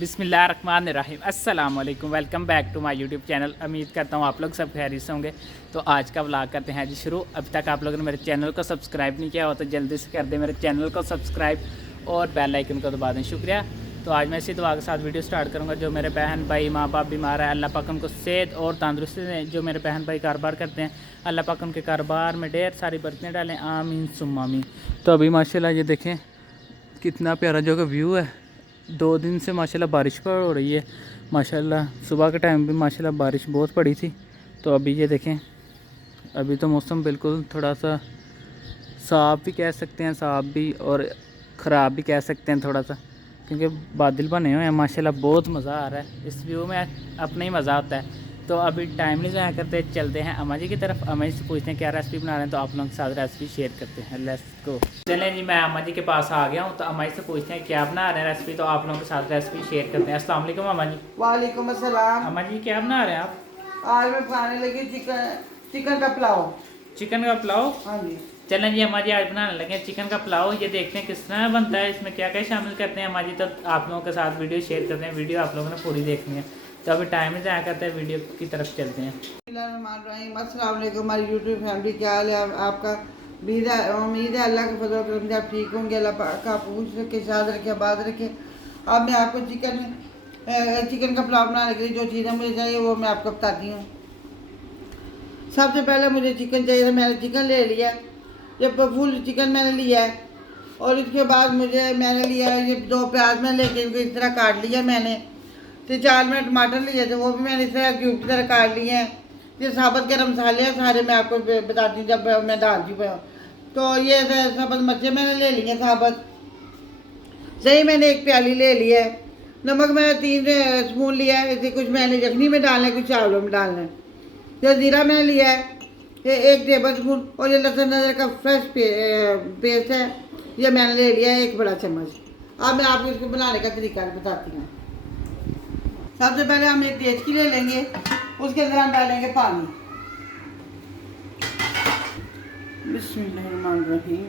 बिस्मिल्लाहिर्रहमानिर्रहीम अस्सलाम वालेकुम। Welcome back to my YouTube channel. उम्मीद करता हूँ आप लोग सब खैरियत से होंगे। तो आज का व्लॉग करते हैं जी शुरू। अभी तक आप लोगों ने मेरे चैनल को सब्सक्राइब नहीं किया हो तो जल्दी से कर दें मेरे चैनल को सब्सक्राइब और बेल आइकन को दबा दें। शुक्रिया। तो आज मैं इसी दुआ के साथ वीडियो स्टार्ट करूँगा। जो मेरे बहन भाई माँ बाप बीमार है, अल्लाह पाक उनको सेहत और तंदुरुस्ती दें। जो मेरे बहन भाई कारोबार करते हैं, अल्लाह पाक उनके कारोबार में ढेर सारी बरकतें डालें, आमीन सुम्मा आमीन। तो अभी माशाल्लाह ये देखें कितना प्यारा जो का व्यू है। 2 दिन से माशाल्लाह बारिश पड़ हो रही है। माशाल्लाह सुबह के टाइम भी माशाल्लाह बारिश बहुत पड़ी थी। तो अभी ये देखें, अभी तो मौसम बिल्कुल थोड़ा सा साफ़ भी कह सकते हैं, साफ़ भी और ख़राब भी कह सकते हैं थोड़ा सा, क्योंकि बादल बने हुए हैं। माशाल्लाह बहुत मज़ा आ रहा है इस व्यू में, अपना ही मज़ा आता है। तो अभी टाइम नहीं ज़ाया करते, चलते हैं अम्मा जी की तरफ। अम्मा जी से पूछते हैं क्या रेसिपी बना रहे हैं, तो आप लोगों के साथ रेसिपी शेयर करते हैं। Let's go. चलें जी, मैं अम्मा जी के पास आ गया हूँ। तो अम्मा जी से पूछते हैं क्या बना रहे हैं रेसिपी, तो आप लोगों के साथ रेसिपी शेयर करते हैं। अस्सलाम वालेकुम अम्मा जी। वालेकुम अस्सलाम। अम्मा जी क्या बना रहे हैं आप? आज मैं बनाने लगी चिकन का पुलाव। चिकन का पुलाव। हाँ जी। चलें जी अम्मा जी, आज बनाने लगे हैं चिकन का पुलाव। ये देखते हैं किस तरह बनता है, इसमें क्या क्या शामिल करते हैं अम्मा जी। तो आप लोगों के साथ वीडियो शेयर करते हैं। वीडियो आप लोगों ने पूरी देखनी है। तो अभी टाइम ही ज़ाया करते हैं, वीडियो की तरफ चलते हैं। अस्सलाम वालेकुम हमारी यूट्यूब फैमिली, क्या हाल है आपका? उम्मीद है अल्लाह के फजल करम से आप ठीक होंगे। अल्लाह पाक आप पूछ रखे, शाद रखे, आबाद रखे। अब मैं आपको चिकन का पुलाव बनाने के लिए जो चीज़ें मुझे चाहिए वो मैं आपको बताती हूँ। सबसे पहले मुझे चिकन चाहिए था, मैंने चिकन ले लिया। जब फुल चिकन मैंने लिया है और इसके बाद मैंने लिया ये 2 प्याज में लेके इनको इस तरह काट लिया मैंने। तो 4 में टमाटर लिए थे, वो भी मैंने इस तरह क्यूब की तरह काट लिए हैं। ये साबुत गरम मसाले हैं सारे, मैं आपको बताती हूँ जब मैं डालती हूँ। तो ये साबुत मिर्चें मैंने ले ली हैं साबुत। दही मैंने 1 प्याली ले लिया है। नमक मैंने 3 स्पून लिया है। इसे कुछ मैंने यखनी में डालना है, कुछ चावलों में डालना है। ये ज़ीरा मैंने लिया है, ये 1 टेबल स्पून। और ये लहसुन अदरक का फ्रेश पेस्ट है, ये मैंने ले लिया है 1 बड़ा चम्मच। अब मैं आपको इसको बनाने का तरीका बताती हूँ। सबसे पहले हम एक डेचकी ले लेंगे, उसके अंदर हम डालेंगे पानी। बिस्मिल्लाहिर्रहमानिर्रहीम।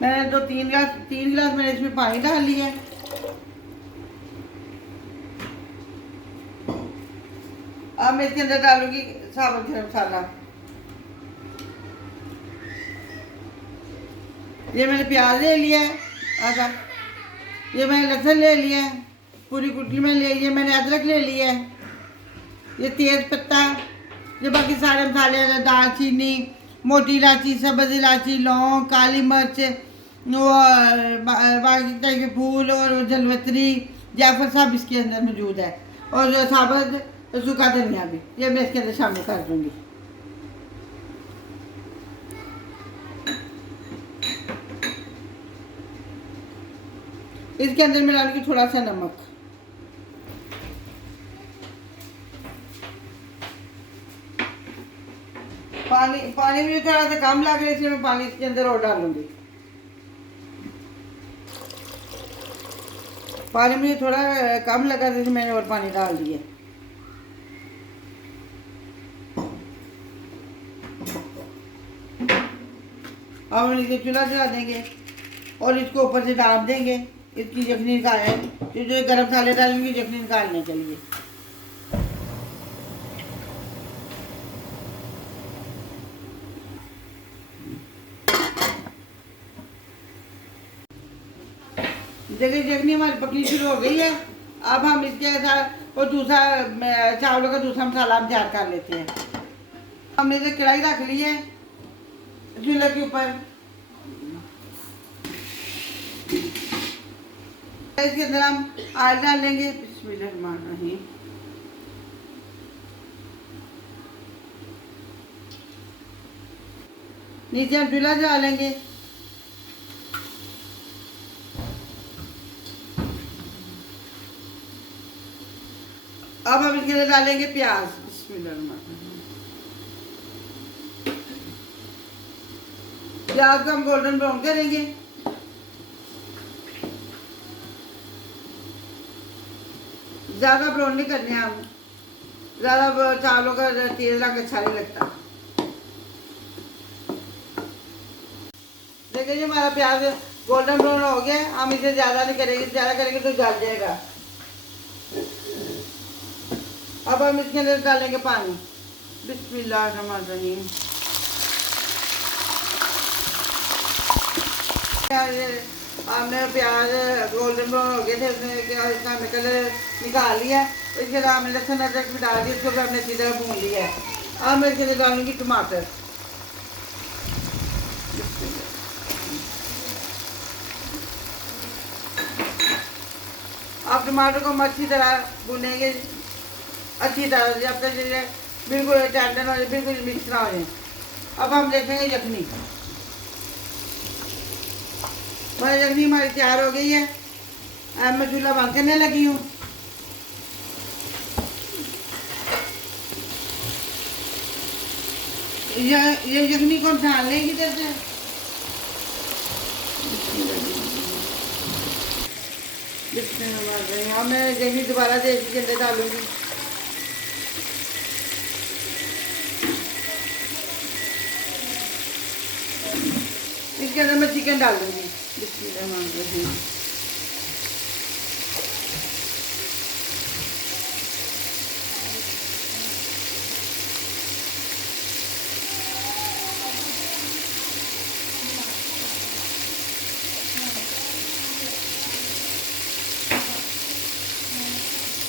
मैंने तो 3 गिलास मैंने इसमें पानी डाल लिया है। अब मैं इसके अंदर डालूंगी साबुत गरम मसाला। ये मैंने प्याज ले लिया है आधा, ये मैंने लहसुन ले लिया है पूरी कुटी में ले लिया, मैंने अदरक ले लिया है, ये तेज़ पत्ता, ये बाकी सारे मसाले, दालचीनी, मोटी इलायची, सब्ज़ इलायची, लौंग, काली मिर्च, वो बाकी के फूल और जलवतरी, जायफल सब इसके अंदर मौजूद है। और जो साबुत सूखा धनिया भी, ये मैं इसके अंदर शामिल कर दूँगी। इसके अंदर मैं डालूंगी थोड़ा सा नमक। पानी मुझे थोड़ा सा कम लग रहा है, इसलिए मैं पानी इसके अंदर और डालूंगी। पानी मुझे थोड़ा कम लगा था, मैंने और पानी डाल दिया। अब हम इसे चूल्हा जला देंगे और इसको ऊपर से डाल देंगे। इसकी यखनी निकाल, जो गरम मसाले डालेंगे यखनी निकालने के लिए। देखिए यखनी हमारी पकनी शुरू हो गई है। अब हम इसके साथ और दूसरा चावलों का दूसरा मसाला हम तैयार कर लेते हैं। हमने इसे कढ़ाई रख ली है चूल्हे के ऊपर। इसके अंदर हम ऑयल डाल लेंगे। बिस्मिल्लाहिर्रहमानिर्रहीम। नीचे हम चूल्हा जला लेंगे। अब हम इसके अंदर डालेंगे प्याज। बिस्मिल्लाहिर्रहमानिर्रहीम। प्याज को हम गोल्डन ब्राउन करेंगे। ज़्यादा ब्राउन नहीं करने हम। ज़्यादा चावलों का तेल रंग अच्छा नहीं लगता। देखिए जी हमारा प्याज गोल्डन ब्राउन हो गया। हम इसे ज़्यादा नहीं करेंगे, ज़्यादा करेंगे तो जल जाएगा। अब हम इसके अंदर डालेंगे पानी। बिस्मिल्लाहिर्रहमानिर्रहीम। हमने प्याज गोल्डन ब्राउन हो गए थे, उसमें क्या इसका हमने कलर निकाल लिया। इसके बाद हमने लहसुन अदरक भी डाल दिया, इसको भी हमने अच्छी तरह भून लिया है। अब मैं इसके अंदर डालूंगी टमाटर। अब टमाटर को हम अच्छी तरह भूनेंगे, अच्छी तरह जब तक बिल्कुल टेंडर हो जाए, बिल्कुल मिक्स ना हो जाए। अब हम देखेंगे यखनी। हमारी यखनी हमारी तैयार हो गई है। अब मैं चूल्हा बंद करने लगी हूँ। ये यखनी को ढाल लेंगी इधर से। अब मैं यखनी दोबारा देसी के अंदर डालूंगी। इसके अंदर मैं चिकन डाल दूंगी। बिस्मिल्लाहिर्रहमानिर्रहीम।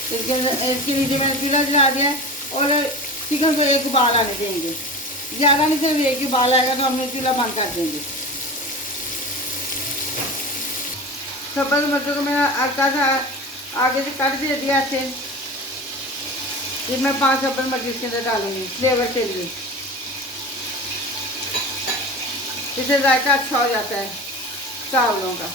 इसके अंदर इसके नीचे मैंने चूल्हा जला दिया और चिकन को एक उबाल आने देंगे। ज़्यादा नहीं, सिर्फ एक ही उबाल आएगा तो हमने चूल्हा बंद कर देंगे। सब्ज़ मिर्चों को मैंने आटा सा आगे से काट दे दिया थे। ये मैं 5 सब्ज़ मिर्च इसके अंदर डालूंगी फ्लेवर के लिए। इससे जायका अच्छा हो जाता है चावलों का।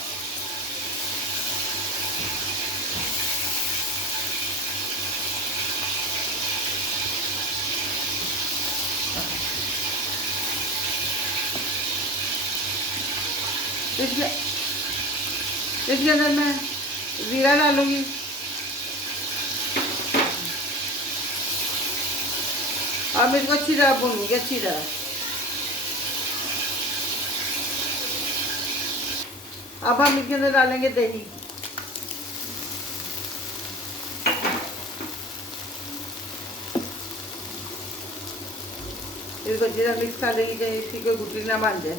इसके अंदर मैं ज़ीरा डालूंगी। और मैं इसको अच्छी तरह भूनूंगी, अच्छी तरह। अब हम इसके अंदर डालेंगे दही। इसको अच्छी तरह मिक्स कर देंगे कहीं इसकी कोई गुठली ना बन जाए।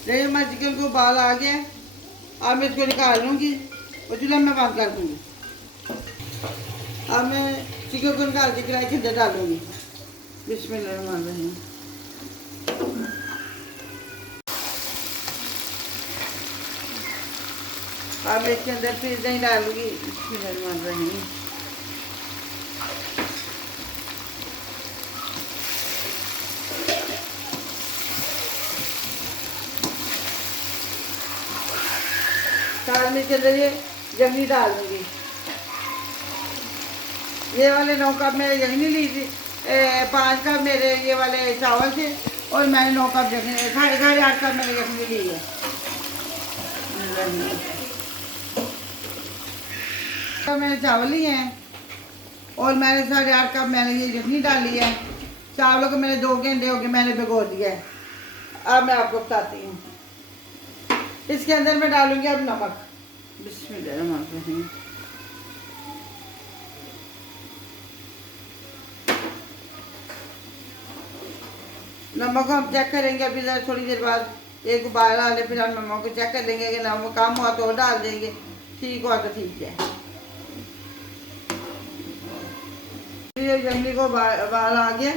देखिए हमारे चिकन को उबाल आ गया। अब मैं इसको निकाल लूँगी और चूल्हा मैं बंद कर दूँगी। अब मैं चिकन को निकाल के कढ़ाई के अंदर डालूँगी। बिस्मिल्लाहिर्रहमानिर्रहीम। अब मैं इसके अंदर फिर दही डालूँगी। बिस्मिल्लाहिर्रहमानिर्रहीम। साथ में इसके अंदर ये यखनी डाल दूँगी। ये वाले 9 कप मैंने यखनी ली थी, 5 कप मेरे ये वाले चावल थे और मैंने 9 कप यखनी, 8.5 कप मैंने यखनी ली है। तो मैंने चावल लिए हैं और मैंने 8.5 कप मैंने ये यखनी डाली है। चावलों को मैंने 2 घंटे हो गए मैंने भिगो दिया है। अब मैं आपको बताती हूँ। इसके अंदर मैं डालूंगी अब नमक। बिस्मिल्लाहिर्रहमानिर्रहीम। नमक को हम चेक करेंगे अभी थोड़ी देर बाद। एक उबाल आने फिर हम नमक को चेक कर लेंगे कि नमक कम हुआ तो और डाल देंगे, ठीक हुआ तो ठीक है। यखनी को उबाल आ गया।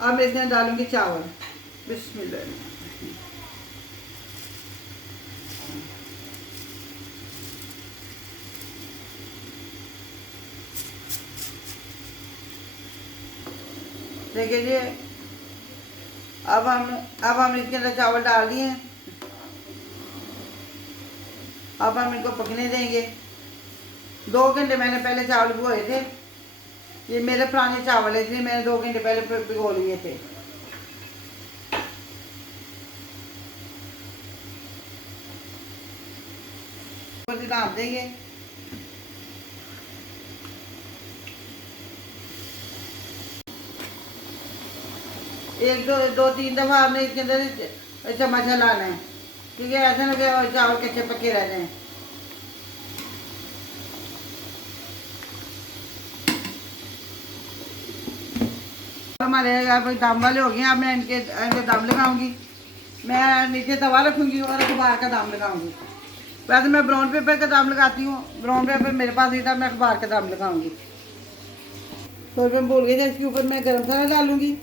अब मैं इसमें डालूंगी चावल। बिस्मिल्लाह। देखिए जी अब हम इसके अंदर चावल डाल दिए हैं। अब हम इनको पकने देंगे। 2 घंटे मैंने पहले चावल भिगोए थे। ये मेरे पुराने चावल है इसलिए मैंने 2 घंटे पहले भिगो लिए थे। थोड़ी डाल देंगे। एक दो दो तीन दफा हमने इसके अंदर चम्मच हिलाना है, ठीक है, ऐसा ना कि चावल कच्चे पक्के रह जाएं। हमारे यहाँ पर दाम वाले हो गए हैं। अब मैं इनके दाम लगाऊंगी। मैं नीचे तवा रखूंगी और अखबार का दाम लगाऊंगी। वैसे मैं ब्राउन पेपर का दाम लगाती हूँ, ब्राउन पेपर मेरे पास नहीं था, मैं अखबार का दाम लगाऊंगी। तो मैं भूल गई थी, इसके ऊपर मैं गरम मसाला डालूंगी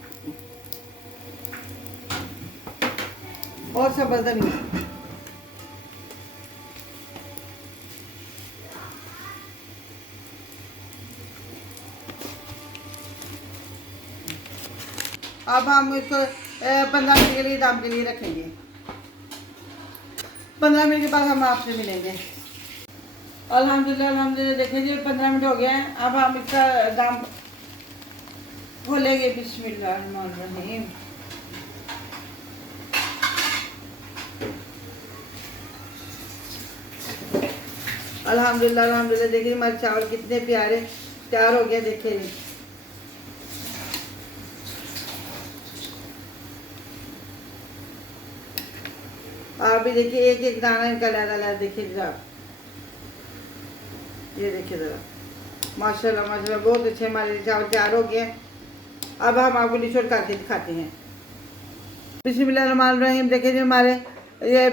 और सब्ज़ धनिया। अब हम इसको 15 मिनट के लिए दम के लिए रखेंगे। 15 मिनट के बाद हम आपसे मिलेंगे। अल्हम्दुलिल्लाह अल्हम्दुलिल्लाह, देखें जी 15 मिनट हो गए हैं। अब हम इसका दम खोलेंगे। बिस्मिल्लाहिर्रहमानिर्रहीम। अल्हम्दुलिल्लाह अल्हम्दुलिल्लाह, देखिए हमारे चावल कितने प्यारे तैयार हो गए। देखिए जी, आप भी देखिए, एक एक दाना इनका लहरा लहरा देखिए जरा, ये देखिए ज़रा, माशाल्लाह माशाल्लाह, बहुत अच्छे हमारे चावल तैयार हो गए। अब हम आपको डिश आउट करके दिखाते हैं। बिस्मिल्लाहिर्रहमानिर्रहीम। देखिए जी, हमारे ये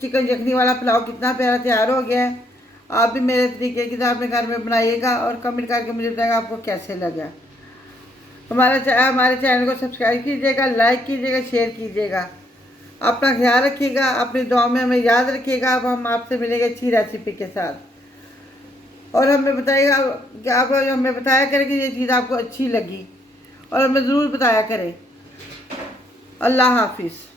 चिकन यखनी वाला पुलाव कितना प्यारा तैयार हो गया है। आप भी मेरे तरीके की अपने घर में बनाइएगा और कमेंट करके मुझे बताएगा आपको कैसे लगा। हमारे चैनल को सब्सक्राइब कीजिएगा, लाइक कीजिएगा, शेयर कीजिएगा। अपना ख्याल रखिएगा, अपनी दुआ में हमें याद रखिएगा। अब हम आपसे मिलेंगे अच्छी रेसिपी के साथ। और हमें बताइएगा कि आप हमें बताया करें कि ये चीज़ आपको अच्छी लगी, और हमें ज़रूर बताया करें। अल्लाह हाफिज़।